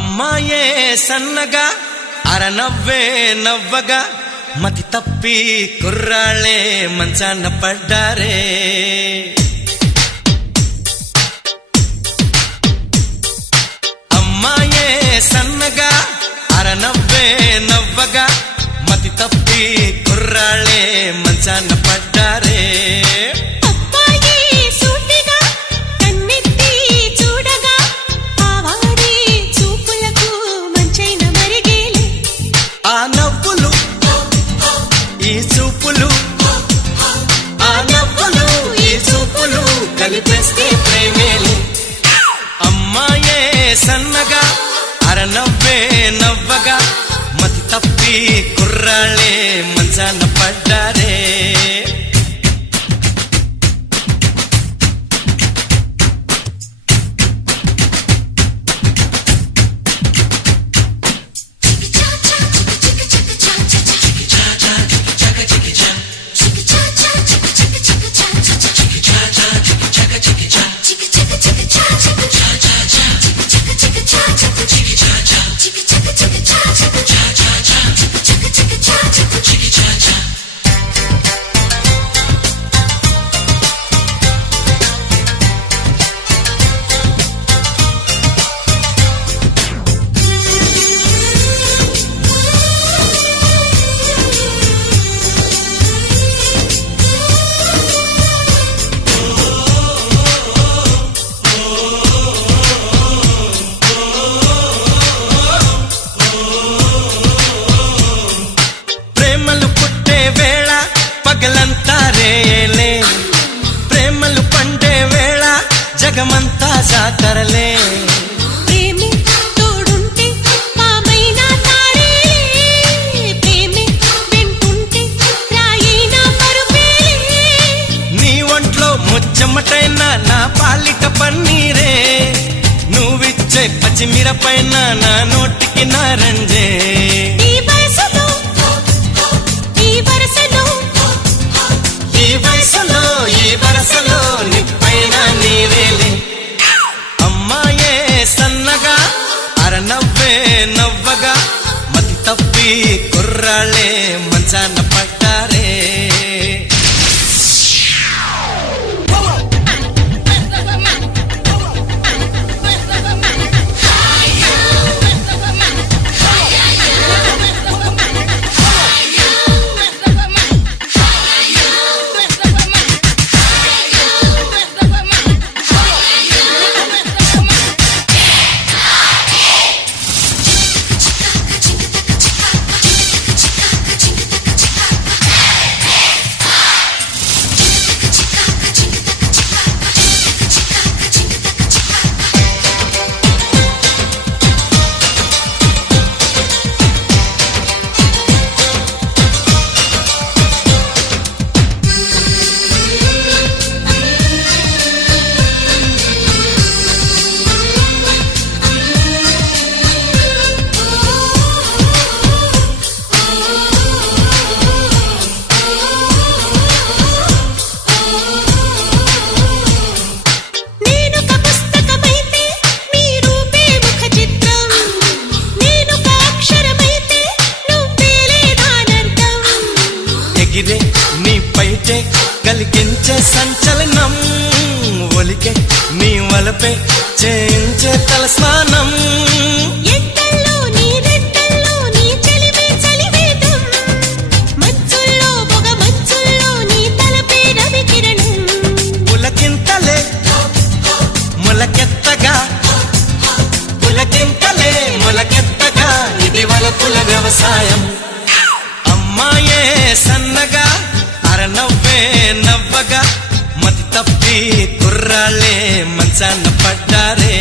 అమ్మాయే సన్నగా అరనవ్వే నవ్వగా మతి తప్పి కుర్రాళ్ళే మంచాన పడ్డారే. అమ్మాయే సన్నగా అరనవ్వే నవ్వగా మతి తప్పి కుర్రాళ్ళే మంచాన పడ్డారే. కలిపేస్తే ప్రేమేలే. అమ్మాయే సన్నగా అరనవ్వే నవ్వగా మతి తప్పి కుర్రాళ్ళే మంచాన పడ్డారే. పగలంతా రేలే ప్రేమలు పండే వేళ జగమంతా జాతరలే. ప్రేమే తోడుంటే పామైనా తాడేలే, ప్రేమే వెంటుంటే రాయినా పరుపేలే. నీ ఒంట్లో ముచ్చమటైన నా పాలిట పన్నీరే, నువ్విచ్చే పచ్చిమిరపైన నా నోటికి నారంజే. ఈ వరసలో నిప్పైన నీవేలే. అమ్మాయే సన్నగా అరనవ్వే నవ్వగా మతి తప్పి కుర్రాళ్ళే మంచాన పడ్డారే. నీ పైటే కలిగించే సంచలనం, ఒలికే నీ వలపే చేయించే తలస్నానం. పులకింతలే మొలకెత్తగా పులకింతలే మొలకెత్తగా ఇది వలపుల వ్యవసాయం. అమ్మాయే సన్నగా అరనవ్వే నవ్వగా మతి తప్పి కుర్రాళ్ళే మంచాన పడ్డారే.